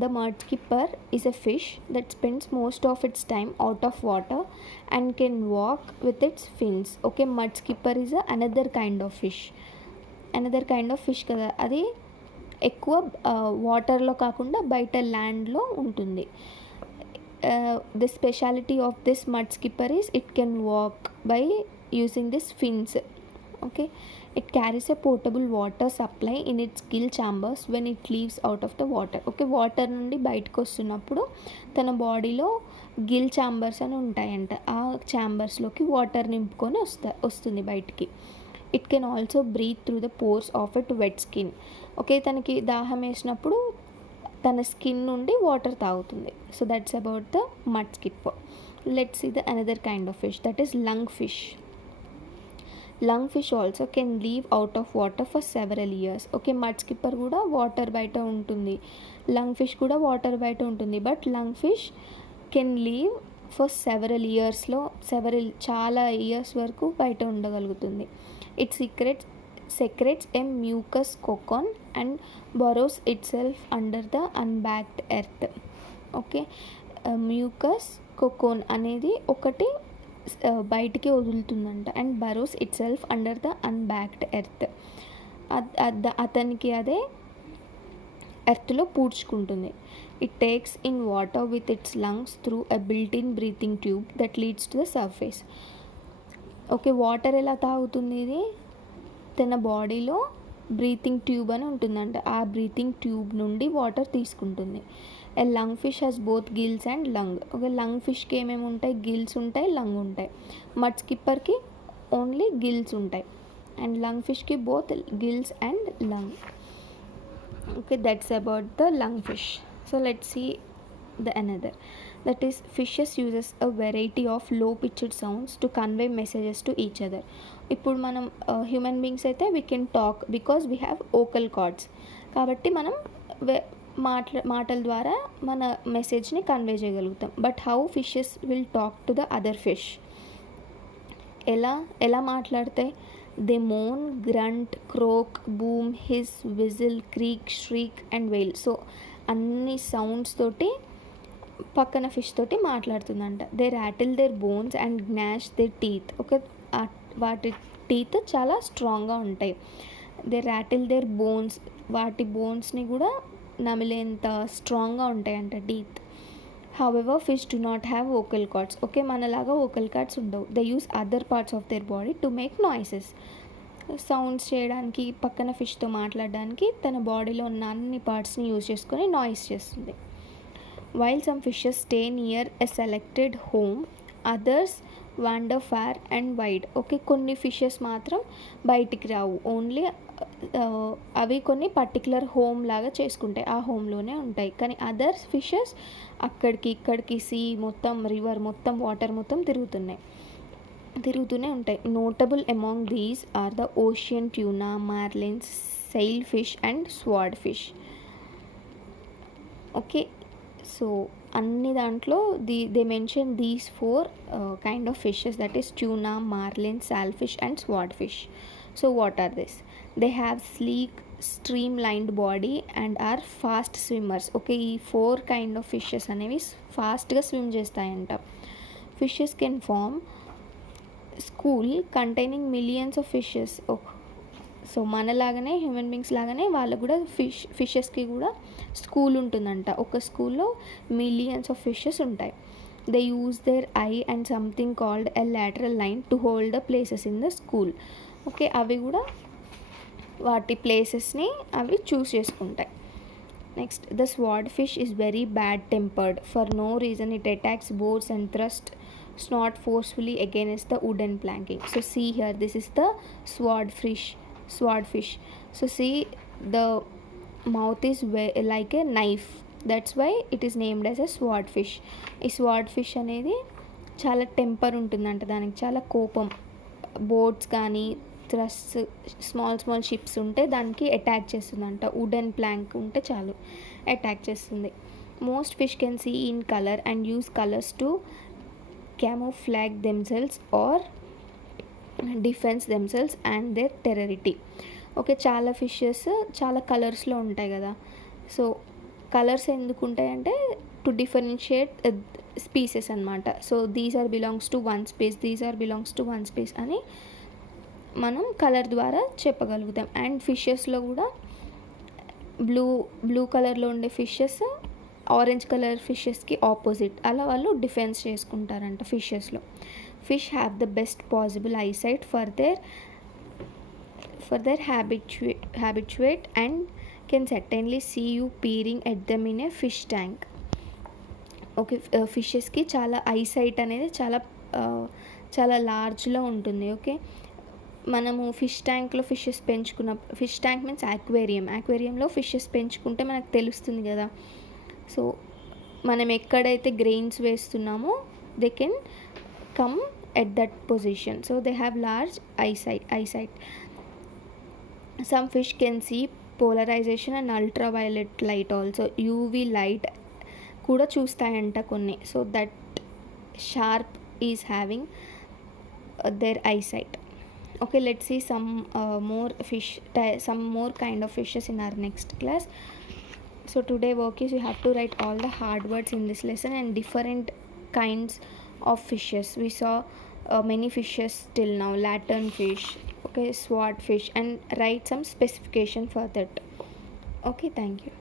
The mudskipper is a fish that spends most of its time out of water and can walk with its fins. Okay, mudskipper is another kind of fish. కదా అది ఎక్కువ వాటర్లో కాకుండా బయట ల్యాండ్లో ఉంటుంది. The speciality of this mudskipper is it can walk by using this fins. Okay, it carries a portable water supply in its gill chambers when it leaves out of the water. Okay, water నుండి బయటకు వస్తున్నప్పుడు తన బాడీలో Gill chambers అని ఉంటాయంట. ఆ ఛాంబర్స్లోకి water నింపుకొని వస్తుంది బయటికి. It can also breathe through the pores of its wet skin. Okay, తనకి దాహం వేసినప్పుడు తన స్కిన్ నుండి వాటర్ తాగుతుంది. So that's about the mudskipper. Let's see the another kind of fish, that is lung fish. Lungfish also can live out of water for several years. Okay, mudskipper కూడా water బయట ఉంటుంది, lung fish కూడా water బయట ఉంటుంది. But lung fish can live for చాలా years వరకు బయట ఉండగలుగుతుంది. It secretes a mucus cocoon and burrows itself under the unbacked earth. Okay, mucus cocoon అనేది ఒకటి బయటికి వదులుతుందంట. And burrows itself under the unbacked earth. అతనికి అదే ఎర్త్లో పూడ్చుకుంటుంది. It takes in water with its lungs through a built in breathing tube that leads to the surface. Okay, water ఎలా తాగుతుంది ఇది? తన బాడీలో బ్రీతింగ్ ట్యూబ్ అని ఉంటుందంట. ఆ బ్రీతింగ్ ట్యూబ్ నుండి వాటర్ తీసుకుంటుంది. A lung fish has both gills and lung. ఒక లంగ్ ఫిష్కి ఏమేమి ఉంటాయి? గిల్స్ ఉంటాయి, లంగ్ ఉంటాయి. మడ్స్కిప్పర్కి ఓన్లీ గిల్స్ ఉంటాయి. అండ్ లంగ్ ఫిష్కి both gills and lung. Okay, that's about the lung fish. So let's see the another, that is fishes uses a variety of low pitched sounds to convey messages to each other. ఇప్పుడు మనం human beings అయితే we can talk because we have vocal cords. కాబట్టి మనం మాటల ద్వారా మన మెసేజ్ని convey చేయగలుగుతాం. But how fishes will talk to the other fish? ఎలా మాట్లాడతాయి? They moan, grunt, croak, boom, hiss, whistle, creak, shriek and wail. So అన్ని సౌండ్స్ తోటి పక్కన ఫిష్ తోటి మాట్లాడుతుందంట. They rattle their bones and gnash their teeth. ఒక వాటి teeth చాలా స్ట్రాంగ్గా ఉంటాయి. దే రాటిల్ దేర్ బోన్స్, వాటి బోన్స్ని కూడా నమిలేంత స్ట్రాంగ్గా ఉంటాయంట teeth. However fish do not have vocal cords. Okay, మనలాగా వోకల్ కార్డ్స్ ఉండవు. They use other parts of their body to make noises. Sounds చేయడానికి, పక్కన ఫిష్తో మాట్లాడడానికి తన బాడీలో ఉన్న అన్ని పార్ట్స్ని యూజ్ చేసుకొని నాయిస్ చేస్తుంది. While some fishes stay near a selected home, others wander far and wide. Okay, కొన్ని ఫిషెస్ మాత్రం బయటికి రావు, ఓన్లీ అవి కొన్ని పర్టికులర్ హోమ్ లాగా చేసుకుంటాయి, ఆ హోమ్లోనే ఉంటాయి. కానీ అదర్స్ ఫిషెస్ అక్కడికి ఇక్కడికి సీ మొత్తం, రివర్ మొత్తం, వాటర్ మొత్తం తిరుగుతూనే ఉంటాయి. Notable among these are the ocean tuna, marlins, sail fish and sword fish. Okay, so అన్ని దాంట్లో they mention these 4 kind of fishes, that is tuna, marlin, sailfish and sword fish. So what are this? They have sleek streamlined body and are fast swimmers. Okay, ఈ 4 kind of fishes అనేవి ఫాస్ట్గా swim చేస్తాయంట. Fishes can form school containing millions of fishes. So మనలాగానే, human beings లాగానే వాళ్ళకు కూడా ఫిషెస్కి కూడా school ఉంటుందంట. ఒక స్కూల్లో మిలియన్స్ ఆఫ్ ఫిషెస్ ఉంటాయి. They use their eye and something called a lateral line to hold the places in the school. Okay, అవి కూడా వాటి ప్లేసెస్ని అవి చూస్ చేసుకుంటాయి. Next, the swordfish is very bad tempered. For no reason it attacks boards and thrust snot forcefully against the wooden planking. So see here, this is the sword fish. So see, the mouth is like a knife, that's why it is named as a sword fish. ఈ sword fish అనేది చాలా temper ఉంటుందంట, దానికి చాలా కోపం. Boats కానీ thrust, small ships ఉంటే దానికి అటాక్ చేస్తుందంట. వుడెన్ ప్లాంక్ ఉంటే చాలు అటాక్ చేస్తుంది. Most fish can see in colour and use colours to camouflage themselves or defense themselves and their terrority. Okay, చాలా ఫిషెస్ చాలా కలర్స్లో ఉంటాయి కదా. సో కలర్స్ ఎందుకు ఉంటాయంటే టు డిఫరెన్షియేట్ స్పీసెస్ అనమాట. So these are belongs to one space, these are belongs to one space అని మనం కలర్ ద్వారా చెప్పగలుగుతాం. అండ్ ఫిషెస్లో కూడా బ్లూ కలర్లో ఉండే ఫిషెస్ ఆరెంజ్ కలర్ ఫిషెస్కి ఆపోజిట్, అలా వాళ్ళు డిఫెన్స్ చేసుకుంటారంట ఫిషెస్లో. Fish have the best possible eyesight for their habituate and can certainly see you peering at them in a fish tank. Okay, ఫిషెస్కి చాలా ఐసైట్ అనేది చాలా లార్జ్లో ఉంటుంది. ఓకే, మనము ఫిష్ ట్యాంక్లో ఫిషెస్ ఫిష్ ట్యాంక్ మీన్స్ యాక్వేరియంలో ఫిషెస్ పెంచుకుంటే మనకు తెలుస్తుంది కదా. సో మనం ఎక్కడైతే గ్రెయిన్స్ వేస్తున్నామో they can come at that position. So they have large eyesight. Some fish can see polarisation and ultraviolet light also. UV light కూడా చూస్తాయంట కొన్ని. So that sharp is having their eyesight. Okay, let's see some more kind of fishes in our next class. So today work is you have to write all the hard words in this lesson and different kinds of fishes. We saw many fishes till now, lantern fish, okay, swordfish, and write some specification for that. Okay, thank you.